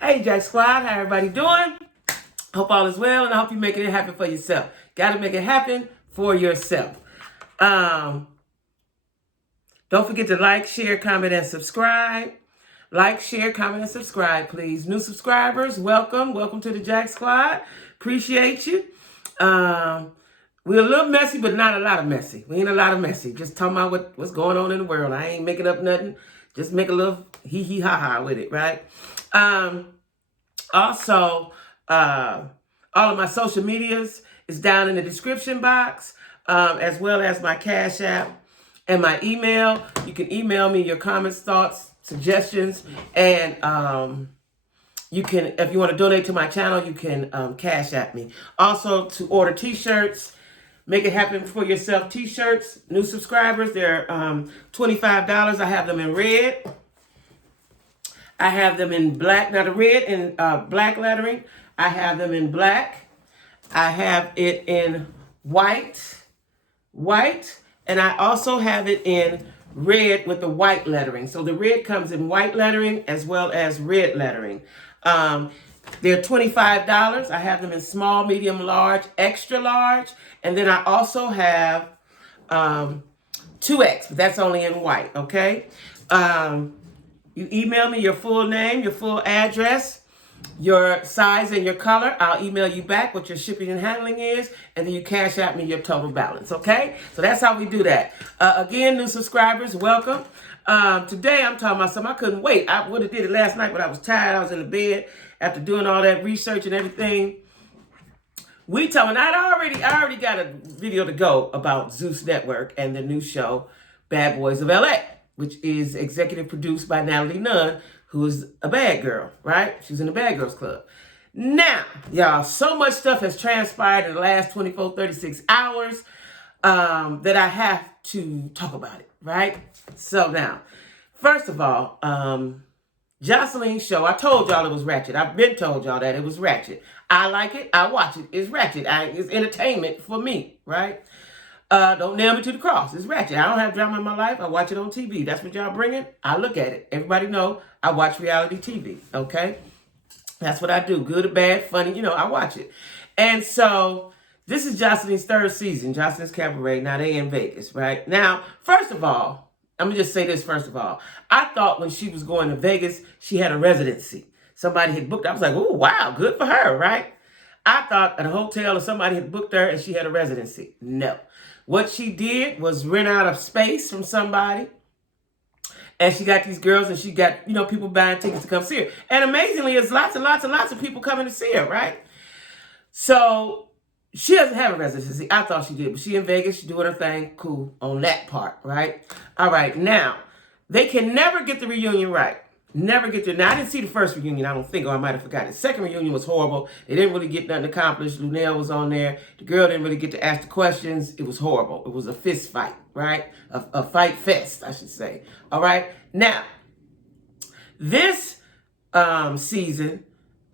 Hey, Jack Squad, how everybody doing? Hope all is well, and I hope you're making it happen for yourself. Got to make it happen for yourself. Don't forget to like, share, comment, and subscribe. Like, share, comment, and subscribe, please. New subscribers, welcome. Welcome to the Jack Squad. Appreciate you. We're a little messy, but not a lot of messy. We ain't a lot of messy. Just talking about what's going on in the world. I ain't making up nothing. Just make a little hee ha ha with it, right? Also, all of my social medias is down in the description box, as well as my Cash App and my email. You can email me your comments, thoughts, suggestions, and you can, if you want to donate to my channel, you can Cash App me. Also, to order t-shirts, make it happen for yourself t-shirts. New subscribers, they're $25. I have them in red. I have them in black. Now the red in black lettering. I have them in black. I have it in white. And I also have it in red with the white lettering. So the red comes in white lettering as well as red lettering. They're $25. I have them in small, medium, large, extra large. And then I also have 2X, but that's only in white, okay? You email me your full name, your full address, your size and your color. I'll email you back what your shipping and handling is, and then you Cash App me your total balance, okay? So that's how we do that. Again, new subscribers, welcome. Today I'm talking about something I couldn't wait. I would have did it last night, but I was tired. I was in the bed after doing all that research and everything. I already got a video to go about Zeus Network and the new show, Bad Boys of LA, which is executive produced by Natalie Nunn, who is a bad girl, right? She's in the Bad Girls Club. Now, y'all, so much stuff has transpired in the last 24, 36 hours that I have to talk about it, right? So now, first of all, Joceline's show, I told y'all it was ratchet. I've been told y'all that it was ratchet. I like it. I watch it. It's ratchet. It's entertainment for me, right? Don't nail me to the cross. It's ratchet. I don't have drama in my life. I watch it on TV. That's what y'all bringing. I look at it. Everybody know I watch reality TV, okay? That's what I do. Good or bad, funny, I watch it. And so this is Joceline's third season, Joceline's Cabaret. Now they in Vegas, right? Now, first of all, I'm going to just say this first of all. I thought when she was going to Vegas, she had a residency. Somebody had booked her. I was like, oh, wow, good for her, right? I thought at a hotel or somebody had booked her and she had a residency. No. What she did was rent out of space from somebody. And she got these girls and she got, people buying tickets to come see her. And amazingly, there's lots and lots and lots of people coming to see her, right? So she doesn't have a residency. I thought she did, but she in Vegas, she doing her thing, cool, on that part, right? All right, now, they can never get the reunion right. Never get there. Now, I didn't see the first reunion, I don't think, or I might have forgotten. The second reunion was horrible. They didn't really get nothing accomplished. Lunel was on there. The girl didn't really get to ask the questions. It was horrible. It was a fist fight, right? A fight fest, I should say. All right? Now, this season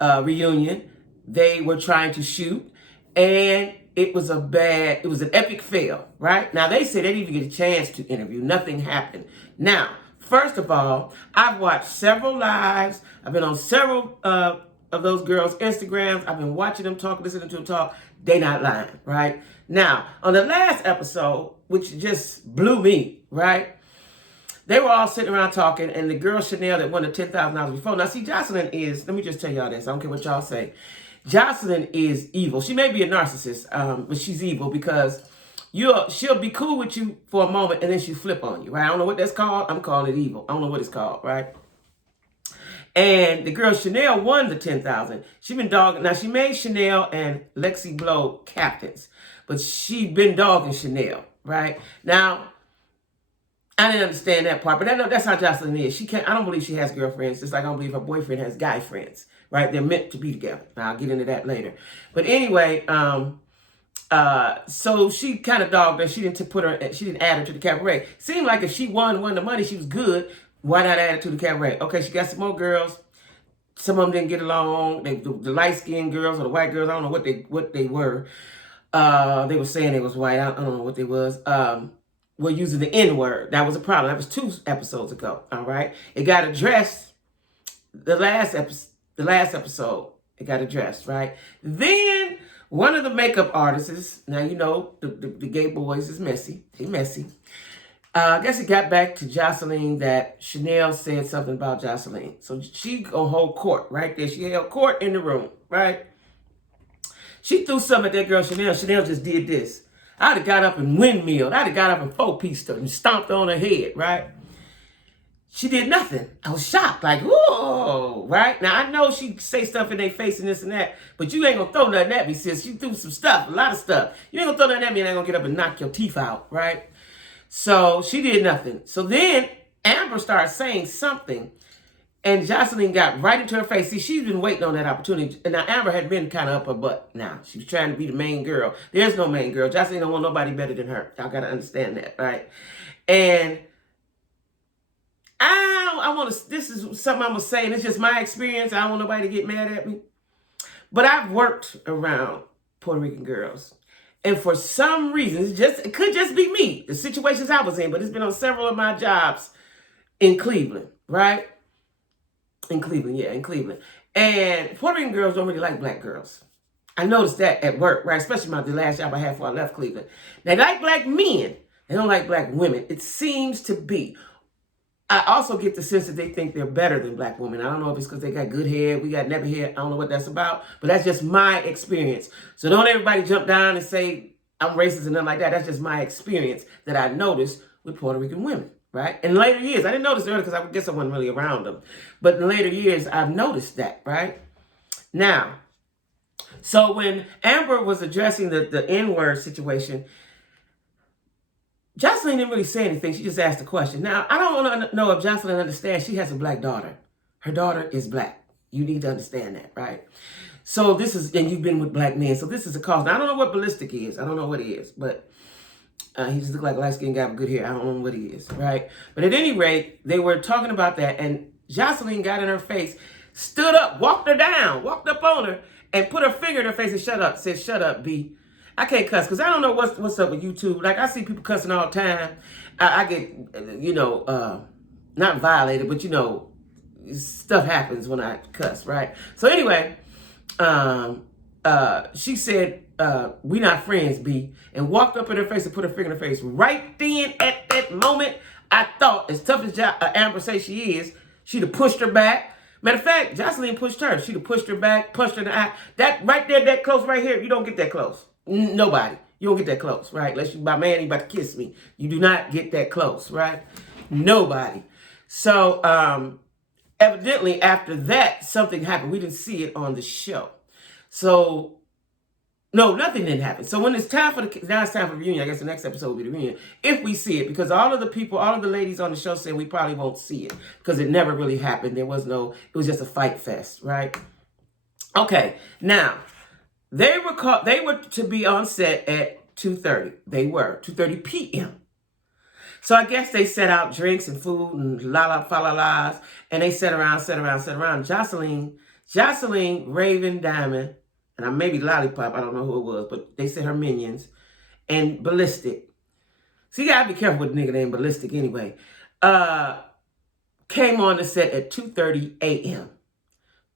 reunion, they were trying to shoot, and it was an epic fail, right? Now, they said they didn't even get a chance to interview. Nothing happened. Now, first of all, I've watched several lives. I've been on several of those girls' Instagrams. I've been watching them talk, listening to them talk. They not lying, right? Now, on the last episode, which just blew me, right? They were all sitting around talking, and the girl Chanel that won the $10,000 before. Now, see, Jocelyn is, let me just tell y'all this. I don't care what y'all say. Jocelyn is evil. She may be a narcissist, but she's evil because she'll be cool with you for a moment and then she'll flip on you, right? I don't know what that's called. I'm calling it evil. I don't know what it's called, right? And the girl Chanel won the $10,000. She been dogging. Now, she made Chanel and Lexi Blow captains, but she been dogging Chanel, right? Now, I didn't understand that part, but that's how Jocelyn is. I don't believe she has girlfriends, just like I don't believe her boyfriend has guy friends, right? They're meant to be together. Now, I'll get into that later. But anyway, so she kind of dogged her. She didn't add her to the cabaret. Seemed like if she won the money, she was good. Why not add her to the cabaret? Okay, she got some more girls. Some of them didn't get along. The light-skinned girls or the white girls, I don't know what they were. They were saying they was white. I don't know what they was. Were using the N-word. That was a problem. That was 2 episodes ago. All right. It got addressed the last the last episode, it got addressed, right? Then one of the makeup artists, now you know the gay boys is messy. He messy. I guess it got back to Jocelyn that Chanel said something about Jocelyn. So she gonna hold court right there. She held court in the room, right? She threw something at that girl Chanel. Chanel just did this. I'd have got up and windmilled. I'd have got up and four-pieced her and stomped on her head, right? She did nothing. I was shocked, like, whoa, right? Now, I know she say stuff in their face and this and that, but you ain't gonna throw nothing at me, sis. You threw some stuff, a lot of stuff. You ain't gonna throw nothing at me and I'm gonna get up and knock your teeth out, right? So she did nothing. So then Amber started saying something, and Jocelyn got right into her face. See, she's been waiting on that opportunity. And now Amber had been kind of up her butt now. She was trying to be the main girl. There's no main girl. Jocelyn don't want nobody better than her. Y'all got to understand that, right? And this is something I'm going to say, and it's just my experience. I don't want nobody to get mad at me. But I've worked around Puerto Rican girls. And for some reason, it could just be me, the situations I was in, but it's been on several of my jobs in Cleveland, right? In Cleveland. And Puerto Rican girls don't really like black girls. I noticed that at work, right? Especially the last job I had before I left Cleveland. They like black men. They don't like black women. It seems to be. I also get the sense that they think they're better than black women. I don't know if it's because they got good hair, we got never hair. I don't know what that's about, but that's just my experience. So don't everybody jump down and say I'm racist and nothing like that. That's just my experience that I noticed with Puerto Rican women, right? In later years, I didn't notice it earlier because I guess I wasn't really around them. But in later years, I've noticed that, right? Now, so when Amber was addressing the N-word situation, Jocelyn didn't really say anything. She just asked a question. Now, I don't want to know if Jocelyn understands she has a black daughter. Her daughter is black. You need to understand that, right? So this is, and you've been with black men, so this is a cause. Now, I don't know what Ballistic is. I don't know what he is, but he just looked like a light-skinned guy with good hair. I don't know what he is, right? But at any rate, they were talking about that, and Jocelyn got in her face, stood up, walked her down, walked up on her, and put her finger in her face and shut up, said, shut up, B. I can't cuss because I don't know what's up with YouTube. Like, I see people cussing all the time. I get, not violated, but, stuff happens when I cuss, right? So anyway, she said, we not friends, B, and walked up in her face and put her finger in her face. Right then, at that moment, I thought, as tough as Amber says she is, she'd have pushed her back. Matter of fact, Jocelyn pushed her. She'd have pushed her back, punched her in the eye. That right there, that close right here, you don't get that close. Nobody. You don't get that close, right? Unless you, my man, you about to kiss me. You do not get that close, right? Nobody. So, evidently, after that, something happened. We didn't see it on the show. So, no, nothing didn't happen. So when it's time for now it's time for reunion. I guess the next episode will be the reunion. If we see it, because all of the ladies on the show said we probably won't see it because it never really happened. It was just a fight fest, right? Okay, now, they were to be on set at 2:30. They were 2:30 p.m. So I guess they set out drinks and food and la-la-fa-la-las, and they sat around. Jocelyn, Raven, Diamond, and maybe Lollipop, I don't know who it was, but they said her minions, and Ballistic. So you gotta be careful with the nigga named Ballistic anyway. Came on the set at 2:30 a.m.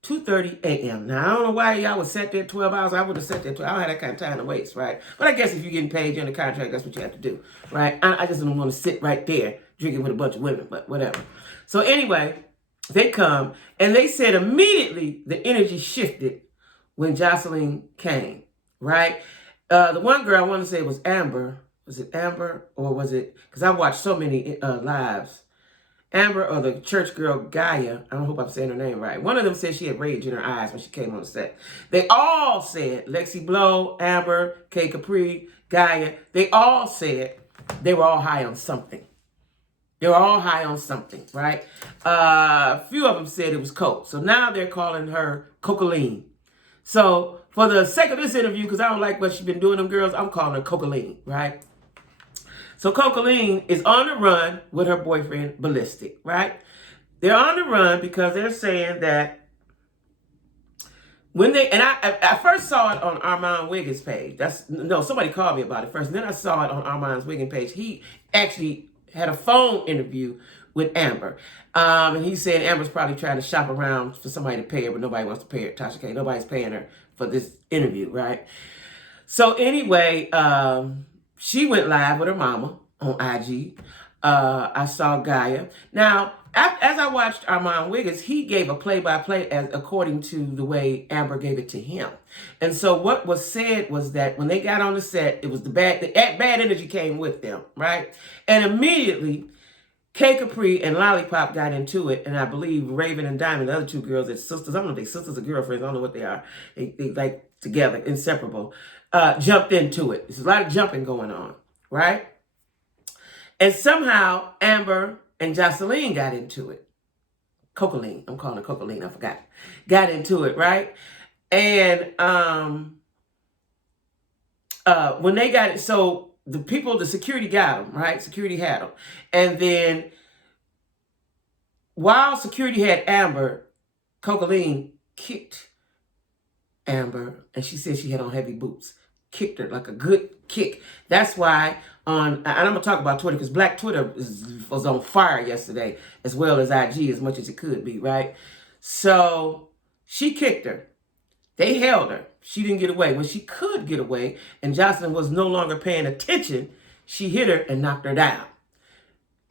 2:30 a.m. Now, I don't know why y'all would set there 12 hours. I would have set there 12. I don't have that kind of time to waste, right? But I guess if you're getting paid, you're in the contract, that's what you have to do, right? I just don't want to sit right there drinking with a bunch of women, but whatever. So anyway, they come, and they said immediately the energy shifted when Jocelyn came, right? The one girl, I want to say it was Amber. Was it Amber, or was it, because I watched so many lives. Amber or the church girl Gaia, I don't hope I'm saying her name right. One of them said she had rage in her eyes when she came on the set. They all said, Lexi Blow, Amber, Kay Capri, Gaia, they all said they were all high on something. They were all high on something, right? A few of them said it was coke. So now they're calling her Cocaline. So for the sake of this interview, because I don't like what she's been doing them girls, I'm calling her Cocaline, right? So Cocaline is on the run with her boyfriend, Ballistic, right? They're on the run because they're saying that when they, and I first saw it on Armand Wiggins' page. Somebody called me about it first. And then I saw it on Armand's Wiggins page. He actually had a phone interview with Amber. And he's saying Amber's probably trying to shop around for somebody to pay her, but nobody wants to pay her. Tasha K, nobody's paying her for this interview, right? So anyway, she went live with her mama on IG. I saw Gaia. Now, as I watched Armand Wiggins, he gave a play-by-play as according to the way Amber gave it to him. And so what was said was that when they got on the set, it was the bad energy came with them, right? And immediately, K Capri and Lollipop got into it, and I believe Raven and Diamond, the other two girls, it's sisters. I don't know if they're sisters or girlfriends. I don't know what they are. They like together, inseparable. Jumped into it. There's a lot of jumping going on, right? And somehow Amber and Joseline got into it. Cocoline, I'm calling her Cocoline, I forgot. Got into it, right? And when they got it, so the people, the security got them, right? Security had them. And then while security had Amber, Cocoline kicked Amber, and she said she had on heavy boots. Kicked her like a good kick. That's why and I'm going to talk about Twitter because Black Twitter was on fire yesterday as well as IG as much as it could be, right? So she kicked her. They held her. She didn't get away. When she could get away and Jocelyn was no longer paying attention, she hit her and knocked her down.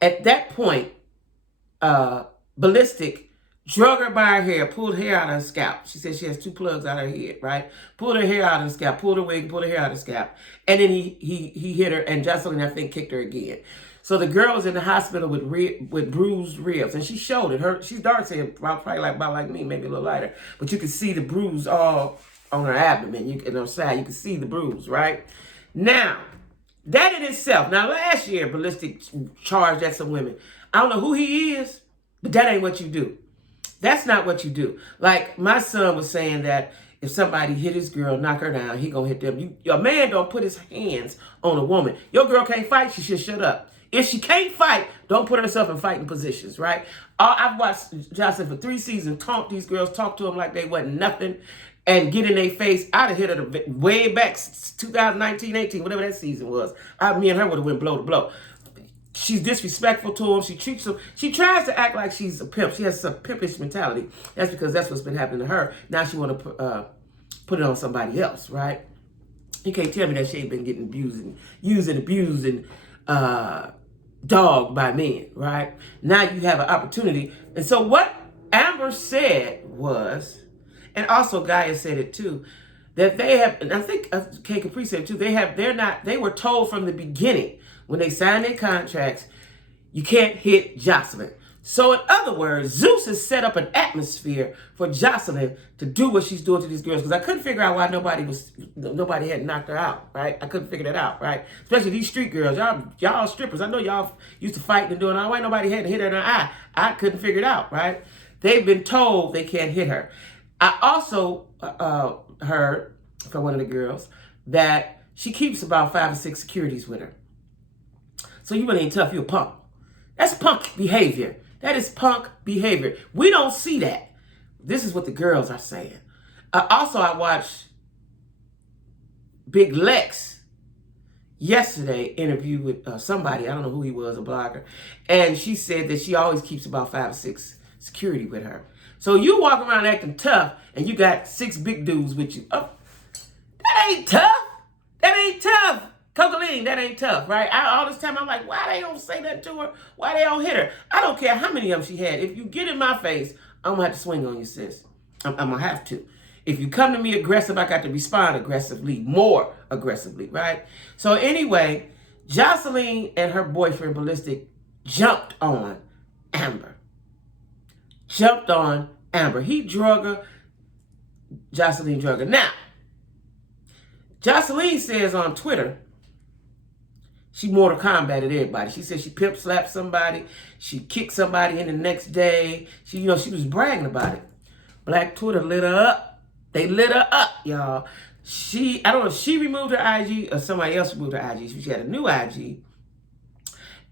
At that point, Ballistic drug her by her hair, pulled hair out of her scalp. She said she has 2 plugs out of her head, right? Pulled her hair out of the scalp, pulled her wig, pulled her hair out of the scalp. And then he hit her, and Jocelyn, I think, kicked her again. So the girl was in the hospital with bruised ribs, and she showed it. She's dark-skinned, probably about like me, maybe a little lighter. But you can see the bruise all on her abdomen. And on her side, you can see the bruise, right? Now, that in itself. Now, last year, Ballistic charged at some women. I don't know who he is, but that ain't what you do. That's not what you do. Like my son was saying that if somebody hit his girl, knock her down, he gonna hit them. Your man don't put his hands on a woman. Your girl can't fight, she should shut up. If she can't fight, don't put herself in fighting positions, right? I've watched Jocelyn for 3 seasons, taunt these girls, talk to them like they wasn't nothing, and get in their face. I'd have hit her way back 2019, 18, whatever that season was. Me and her would have went blow to blow. She's disrespectful to him. She treats him. She tries to act like she's a pimp. She has some pimpish mentality. That's because that's what's been happening to her. Now she want to put it on somebody else, right? You can't tell me that she ain't been getting abused and dogged by men, right? Now you have an opportunity. And so what Amber said was, and also Gaia said it too, that they have, and I think K Capri said it too, they were told from the beginning when they signed their contracts, you can't hit Jocelyn. So in other words, Zeus has set up an atmosphere for Jocelyn to do what she's doing to these girls. Because I couldn't figure out why nobody had knocked her out, right? I couldn't figure that out, right? Especially these street girls. Y'all strippers. I know y'all used to fight and doing all. Why nobody had to hit her in the eye? I couldn't figure it out, right? They've been told they can't hit her. I also heard from one of the girls that she keeps about 5 or 6 securities with her. So you really ain't tough, you're a punk. That's punk behavior. That is punk behavior. We don't see that. This is what the girls are saying. Also, I watched Big Lex yesterday interview with somebody. I don't know who he was, a blogger. And she said that she always keeps about 5 or 6 security with her. So you walk around acting tough and you got 6 big dudes with you. Oh, that ain't tough. That ain't tough. Cocoline, that ain't tough, right? All this time, I'm like, why they don't say that to her? Why they don't hit her? I don't care how many of them she had. If you get in my face, I'm going to have to swing on you, sis. I'm going to have to. If you come to me aggressive, I got to respond aggressively, more aggressively, right? So anyway, Jocelyn and her boyfriend, Ballistic, jumped on Amber. He drug her. Jocelyn drug her. Now, Jocelyn says on Twitter, she Mortal Kombated everybody. She said she pimp slapped somebody. She kicked somebody in the next day. She was bragging about it. Black Twitter lit her up. They lit her up, y'all. I don't know if she removed her IG or somebody else removed her IG. She had a new IG.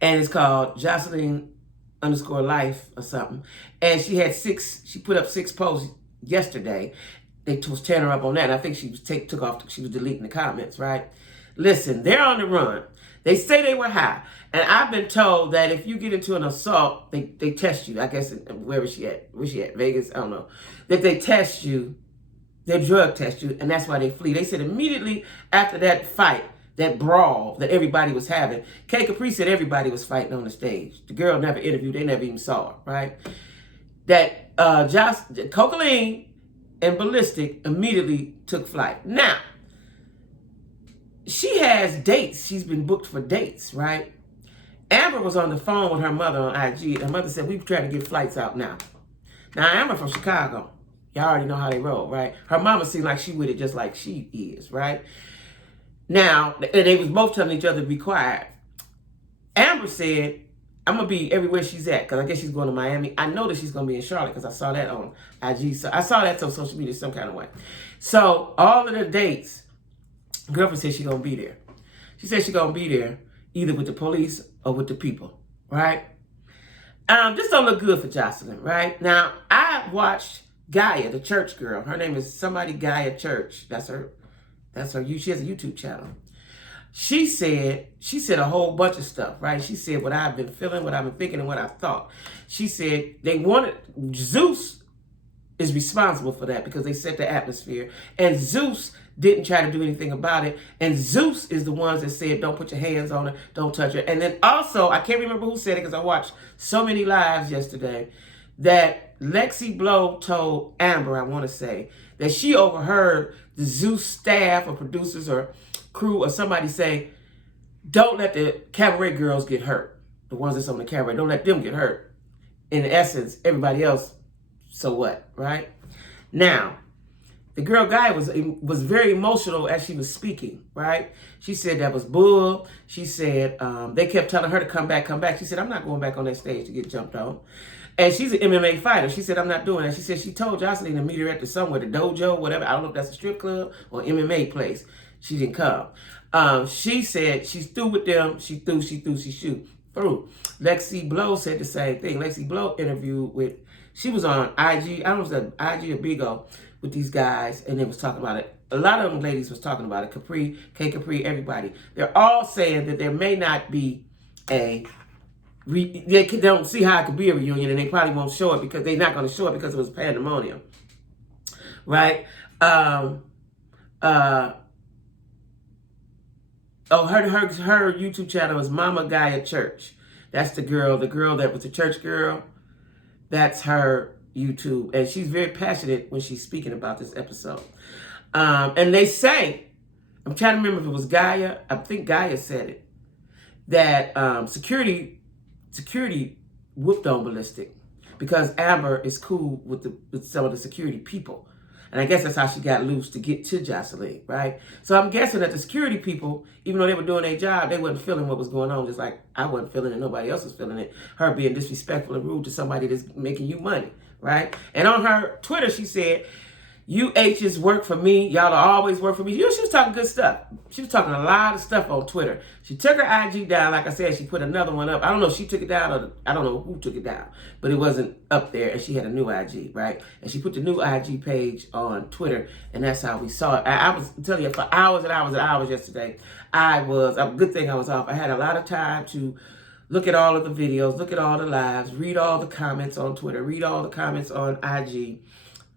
And it's called Jocelyn_life or something. And she put up 6 posts yesterday. They was tearing her up on that. And I think she was deleting the comments, right? Listen, they're on the run. They say they were high. And I've been told that if you get into an assault, they test you. I guess, where was she at? Where's she at? Vegas? I don't know. That they test you, they drug test you, and that's why they flee. They said immediately after that fight, that brawl that everybody was having, K Capri said everybody was fighting on the stage. The girl never interviewed. They never even saw her, right? That Joseline and Ballistic immediately took flight. Now, she has dates. She's been booked for dates, right? Amber was on the phone with her mother on IG. Her mother said, we've tried to get flights out now. Now, Amber from Chicago. Y'all already know how they roll, right? Her mama seemed like she with it just like she is, right? Now, and they was both telling each other to be quiet. Amber said, I'm going to be everywhere she's at, because I guess she's going to Miami. I know that she's going to be in Charlotte, because I saw that on IG. So I saw that on social media some kind of way. So all of the dates, girlfriend said she's going to be there. She said she's going to be there either with the police or with the people, right? This don't look good for Jocelyn, right? Now, I watched Gaia, the church girl. Her name is somebody Gaia Church. That's her. She has a YouTube channel. She said a whole bunch of stuff, right? She said what I've been feeling, what I've been thinking, and what I've thought. She said Zeus is responsible for that because they set the atmosphere. And Zeus didn't try to do anything about it. And Zeus is the ones that said, don't put your hands on her, don't touch her. And then also, I can't remember who said it because I watched so many lives yesterday, that Lexi Blow told Amber, I want to say, that she overheard the Zeus staff or producers or crew or somebody say, don't let the Cabaret girls get hurt. The ones that's on the Cabaret, don't let them get hurt. In essence, everybody else, so what, right? Now, the girl Guy was very emotional as she was speaking, right? She said that was bull. She said they kept telling her to come back, come back. She said, I'm not going back on that stage to get jumped on. And she's an MMA fighter. She said, I'm not doing that. She said she told Jocelyn to meet her at the somewhere, the dojo, whatever. I don't know if that's a strip club or MMA place. She didn't come. She said she's through with them. She shoot through. Lexi Blow said the same thing. Lexi Blow interviewed with, she was on IG, I don't know if it was IG or Bigo, with these guys, and they was talking about it. A lot of them ladies was talking about it. Capri, K Capri, everybody. They're all saying that there may not be they don't see how it could be a reunion, and they probably won't show it because they're not going to show it because it was pandemonium, right? Her YouTube channel is Mama Gaia Church. That's the girl that was the church girl. That's her YouTube, and she's very passionate when she's speaking about this episode. And they say, I'm trying to remember if it was Gaia. I think Gaia said it, that security whooped on Ballistic because Amber is cool with some of the security people. And I guess that's how she got loose to get to Jocelyn, right? So I'm guessing that the security people, even though they were doing their job, they wasn't feeling what was going on, just like I wasn't feeling it, nobody else was feeling it. Her being disrespectful and rude to somebody that's making you money, right? And on her Twitter, she said, you H's work for me. Y'all always work for me. She was talking good stuff. She was talking a lot of stuff on Twitter. She took her IG down. Like I said, she put another one up. I don't know if she took it down or I don't know who took it down. But it wasn't up there, and she had a new IG, right? And she put the new IG page on Twitter, and that's how we saw it. I was telling you, for hours and hours and hours yesterday, a good thing I was off. I had a lot of time to look at all of the videos, look at all the lives, read all the comments on Twitter, read all the comments on IG,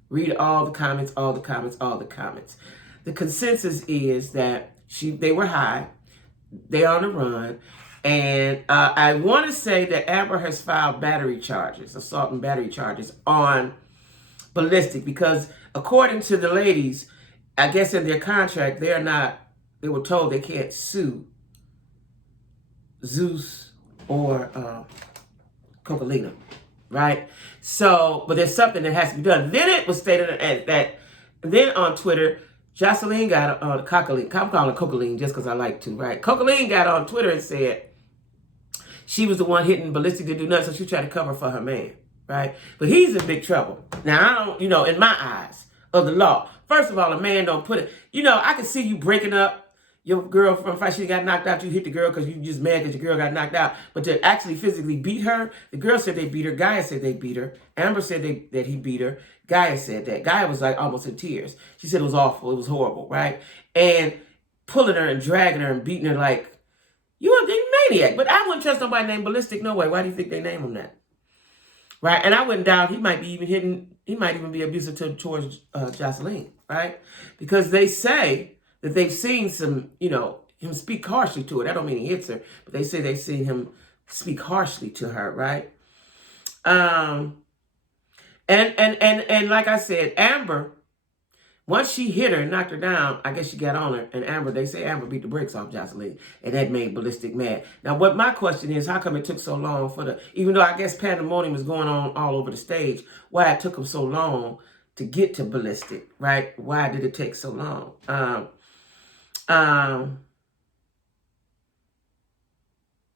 read all the comments, all the comments, all the comments. The consensus is that they were high, they on the run, and I want to say that Amber has filed assault and battery charges on Ballistic because according to the ladies, I guess in their contract, they were told they can't sue Zeus or Cocolina, right? So, but there's something that has to be done. Then it was stated then on Twitter, Jocelyn got on Cocolina. I'm calling her Cocolina just because I like to, right? Cocolina got on Twitter and said she was the one hitting Ballistic to do nothing, so she tried to cover for her man, right? But he's in big trouble. Now, I don't, in my eyes of the law, first of all, a man don't put it, I can see you breaking up your girl from fight, she got knocked out, you hit the girl because you just mad because your girl got knocked out. But to actually physically beat her, the girl said they beat her. Gaia said they beat her. Amber said that he beat her. Gaia said that. Gaia was like almost in tears. She said it was awful. It was horrible, right? And pulling her and dragging her and beating her like, you a maniac. But I wouldn't trust nobody named Ballistic, no way. Why do you think they name him that? Right? And I wouldn't doubt he might even be abusive towards Joseline, right? Because they say that they've seen some, him speak harshly to her. That don't mean he hits her, but they say they've seen him speak harshly to her, right? And like I said, Amber, once she hit her and knocked her down, I guess she got on her. And they say Amber beat the brakes off Jocelyn. And that made Ballistic mad. Now, what my question is, how come it took so long even though I guess pandemonium was going on all over the stage, why it took them so long to get to Ballistic, right? Why did it take so long?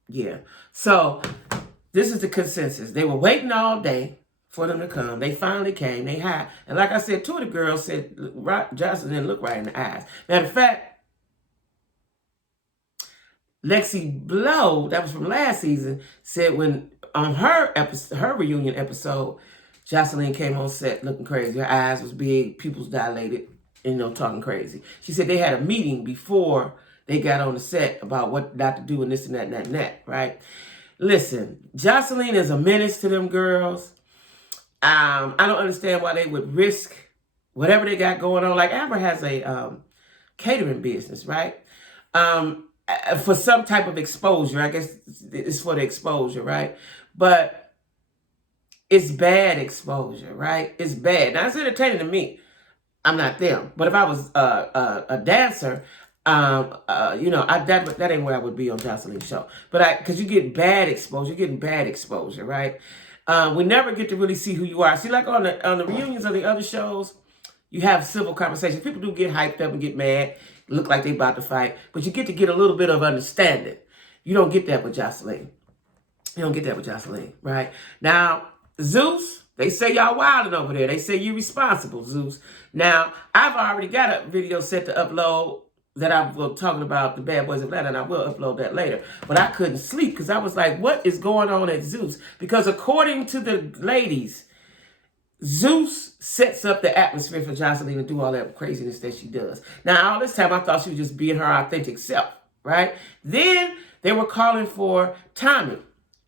Yeah. So, this is the consensus. They were waiting all day for them to come. They finally came. They had, and like I said, two of the girls said, Jocelyn didn't look right in the eyes. Matter of fact, Lexi Blow, that was from last season, said when on her reunion episode, Jocelyn came on set looking crazy. Her eyes was big, pupils dilated, talking crazy. She said they had a meeting before they got on the set about what not to do and this and that and that and that, right? Listen, Jocelyn is a menace to them girls. I don't understand why they would risk whatever they got going on. Like Amber has a catering business, right? For some type of exposure. I guess it's for the exposure, right? But it's bad exposure, right? It's bad. Now, it's entertaining to me. I'm not them. But if I was a dancer, that ain't where I would be on Jocelyn's show. But because you get bad exposure, you're getting bad exposure, right? We never get to really see who you are. See, like on the reunions of the other shows, you have civil conversations. People do get hyped up and get mad, look like they about to fight, but you get to get a little bit of understanding. You don't get that with Jocelyn. You don't get that with Jocelyn, right? Now, Zeus, they say y'all wilding over there. They say you're responsible, Zeus. Now, I've already got a video set to upload that I was talking about the Bad Boys of Atlanta, and I will upload that later. But I couldn't sleep because I was like, what is going on at Zeus? Because according to the ladies, Zeus sets up the atmosphere for Jocelyn to do all that craziness that she does. Now, all this time, I thought she was just being her authentic self, right? Then they were calling for Tommy.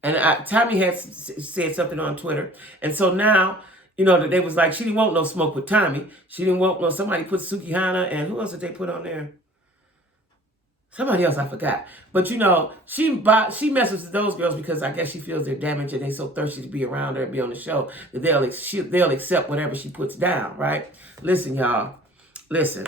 And Tommy had said something on Twitter. And so now, they was like, she didn't want no smoke with Tommy. She didn't want somebody put Sukihana, and who else did they put on there? Somebody else, I forgot. But, she messes with those girls because I guess she feels they're damaged and they're so thirsty to be around her and be on the show that they'll accept whatever she puts down, right? Listen, y'all. Listen.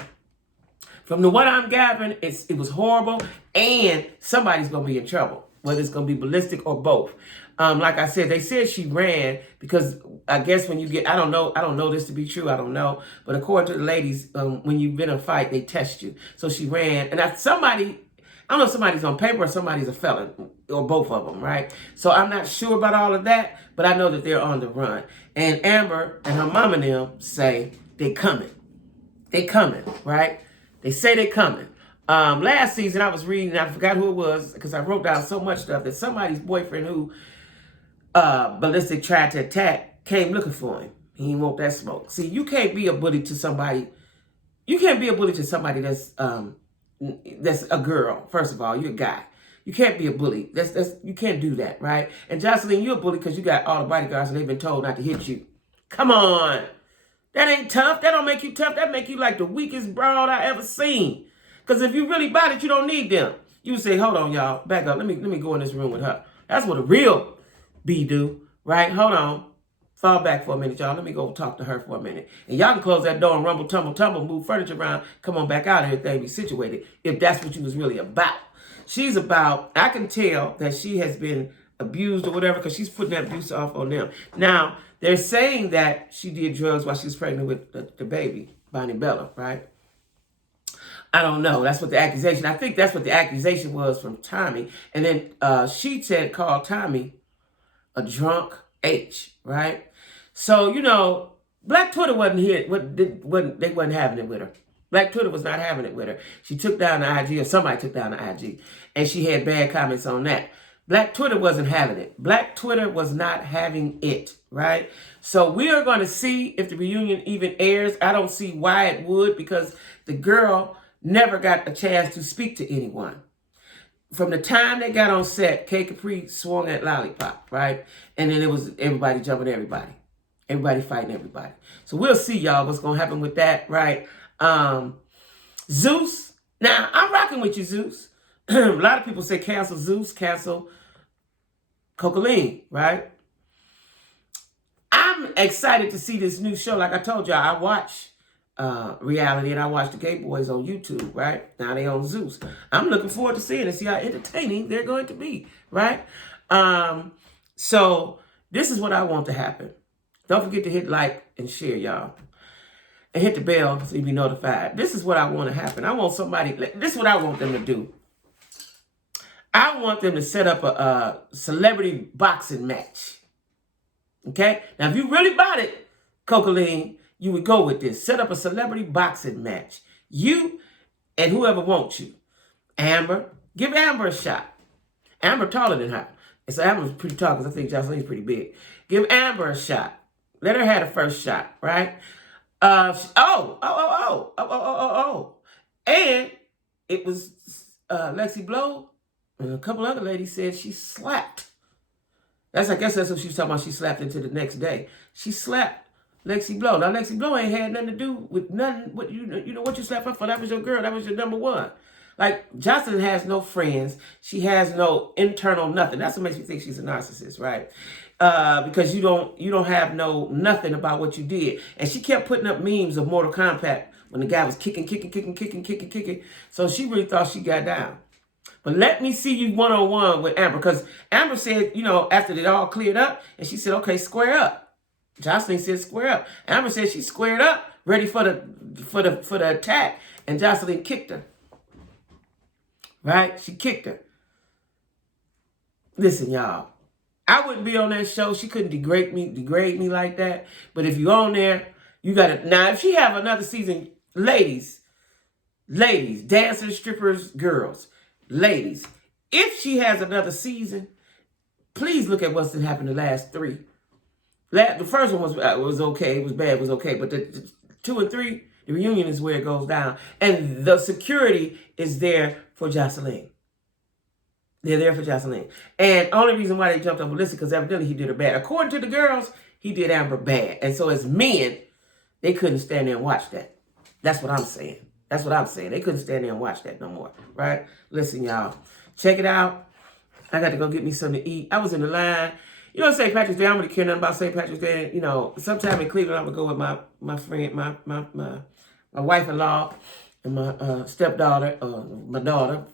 From what I'm gathering, it was horrible, and somebody's going to be in trouble, whether it's going to be Ballistic or both. Like I said, they said she ran because I guess when you get, I don't know this to be true, I don't know. But according to the ladies, when you've been in a fight, they test you. So she ran. And I don't know if somebody's on paper or somebody's a felon, or both of them, right? So I'm not sure about all of that, but I know that they're on the run. And Amber and her mom and them say they coming. They coming, right? They say they coming. Last season, I was reading, I forgot who it was, because I wrote down so much stuff, that somebody's boyfriend who Ballistic tried to attack came looking for him. He didn't want that smoke. See, you can't be a bully to somebody. You can't be a bully to somebody that's a girl. First of all, you're a guy. You can't be a bully. You can't do that, right? And Jocelyn, you're a bully because you got all the bodyguards and they've been told not to hit you. Come on. That ain't tough. That don't make you tough. That make you like the weakest brawl I ever seen. Because if you really bought it, you don't need them. You would say, hold on, y'all. Back up. Let me go in this room with her. That's what a real B do, right? Hold on. Fall back for a minute, y'all. Let me go talk to her for a minute. And y'all can close that door and rumble, tumble, move furniture around. Come on back out, everything be situated. If that's what you was really about. She's about, I can tell that she has been abused or whatever because she's putting that abuse off on them. Now, they're saying that she did drugs while she was pregnant with the baby, Bonnie Bella, right? I don't know. That's what the accusation, I think that's what the accusation was from Tommy. And then she called Tommy a drunk H, right? So, Black Twitter wasn't here. They wasn't having it with her. Black Twitter was not having it with her. She took down the IG, or somebody took down the IG, and she had bad comments on that. Black Twitter wasn't having it. Black Twitter was not having it, right? So we are going to see if the reunion even airs. I don't see why it would, because the girl never got a chance to speak to anyone. From the time they got on set, K Capri swung at Lollipop, right? And then it was everybody jumping everybody. Everybody fighting everybody. So we'll see, y'all, what's going to happen with that, right? Zeus. Now, I'm rocking with you, Zeus. A lot of people say cancel Zeus, cancel Joseline, right? I'm excited to see this new show. Like I told y'all, I watch reality and I watch the Gay Boys on YouTube, right? Now they on Zeus. I'm looking forward to seeing it, see how entertaining they're going to be, right? So this is what I want to happen. Don't forget to hit like and share, y'all. And hit the bell so you be notified. This is what I want to happen. I want somebody, this is what I want them to do. I want them to set up a celebrity boxing match. Okay? Now, if you really bought it, Joseline, you would go with this. Set up a celebrity boxing match. You and whoever wants you. Amber. Give Amber a shot. Amber taller than her. And so Amber's pretty tall because I think Joceline's pretty big. Give Amber a shot. Let her have the first shot, right? And it was Lexi Blow and a couple other ladies said she slapped. I guess that's what she was talking about. She slapped into the next day. She slapped Lexi Blow. Now Lexi Blow ain't had nothing to do with nothing. What you know what you slapped her for? That was your girl. That was your number one. Like, Jocelyn has no friends. She has no internal nothing. That's what makes me think she's a narcissist, right? Because you don't have nothing about what you did. And she kept putting up memes of Mortal Kombat when the guy was kicking. So she really thought she got down. But let me see you one-on-one with Amber. Because Amber said, after it all cleared up, and she said, okay, square up. Jocelyn said square up. Amber said she squared up, ready for the attack. And Jocelyn kicked her. Right? She kicked her. Listen, y'all. I wouldn't be on that show. She couldn't degrade me like that. But if you're on there, you got to... Now, if she have another season, ladies, dancers, strippers, girls, ladies, if she has another season, please look at what's happened the last three. The first one was okay. It was bad. It was okay. But the 2 and 3, the reunion is where it goes down. And the security is there for Jocelyn. They're there for Jocelyn. And only reason why they jumped on Ballistic because evidently he did her bad. According to the girls, he did Amber bad. And so as men, they couldn't stand there and watch that. That's what I'm saying. They couldn't stand there and watch that no more. Right? Listen, y'all. Check it out. I got to go get me something to eat. I was in the line. St. Patrick's Day, I don't really care nothing about St. Patrick's Day. Sometime in Cleveland, I would go with my friend, my wife-in-law and my stepdaughter, my daughter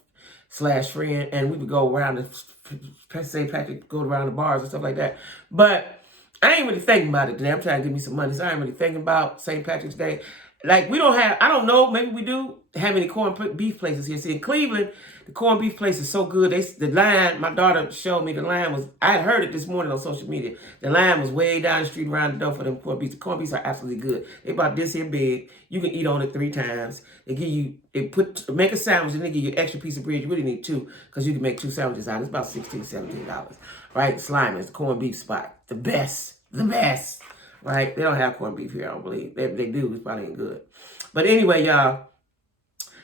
/ friend, and we would go around the St. Patrick, go around the bars and stuff like that. But I ain't really thinking about it today. I'm trying to give me some money, so I ain't really thinking about St. Patrick's Day. Like, we don't have, I don't know, maybe we do have any corned beef places here. See, in Cleveland, the corned beef place is so good. The line, my daughter showed me the line was, I had heard it this morning on social media. The line was way down the street around the door for them corned beefs. The corned beefs are absolutely good. They about this here big. You can eat on it 3 times. They give you, make a sandwich and they give you an extra piece of bread. You really need 2 because you can make 2 sandwiches out. It's about $16, $17, right? Slimer's, the corned beef spot. The best. Right? They don't have corned beef here, I don't believe. They do. It's probably ain't good. But anyway, y'all,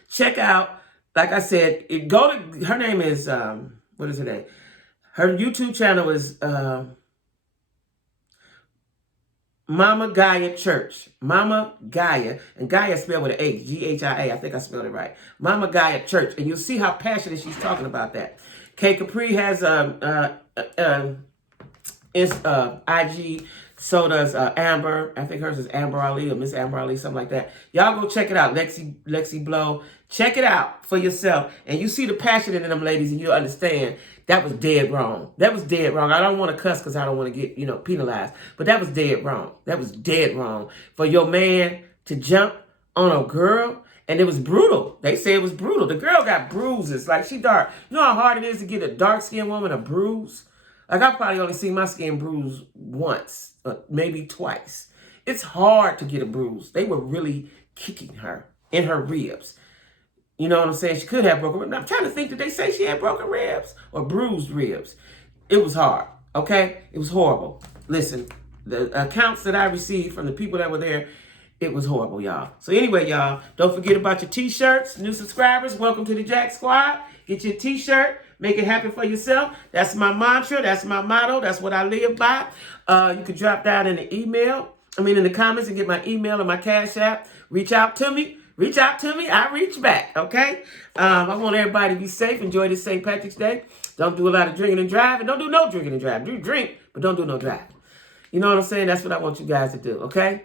check out, like I said, her name is, what is her name? Her YouTube channel is Mama Gaia Church. Mama Gaia. And Gaia spelled with an H. G-H-I-A. I think I spelled it right. Mama Gaia Church. And you'll see how passionate she's talking about that. K Capri has IG. So does Amber. I think hers is Amber Ali or Miss Amber Ali, something like that. Y'all go check it out. Lexi Blow. Check it out for yourself. And you see the passion in them ladies and you'll understand that was dead wrong. That was dead wrong. I don't want to cuss because I don't want to get, penalized. But that was dead wrong. That was dead wrong. For your man to jump on a girl, and it was brutal. They say it was brutal. The girl got bruises. Like, she dark. You know how hard it is to get a dark-skinned woman a bruise? Like, I've probably only seen my skin bruised once, maybe twice. It's hard to get a bruise. They were really kicking her in her ribs. You know what I'm saying? She could have broken ribs. I'm trying to think, did they say she had broken ribs or bruised ribs? It was hard, okay? It was horrible. Listen, the accounts that I received from the people that were there, It was horrible, y'all. So anyway, y'all, don't forget about your t-shirts. New subscribers, welcome to the Jack Squad. Get your t-shirt. Make it happen for yourself. That's my mantra. That's my motto. That's what I live by. You can drop down in the in the comments and get my email or my Cash App. Reach out to me. Reach out to me. I reach back, okay? I want everybody to be safe. Enjoy this St. Patrick's Day. Don't do a lot of drinking and driving. Don't do no drinking and driving. Do drink, but don't do no driving. You know what I'm saying? That's what I want you guys to do, okay?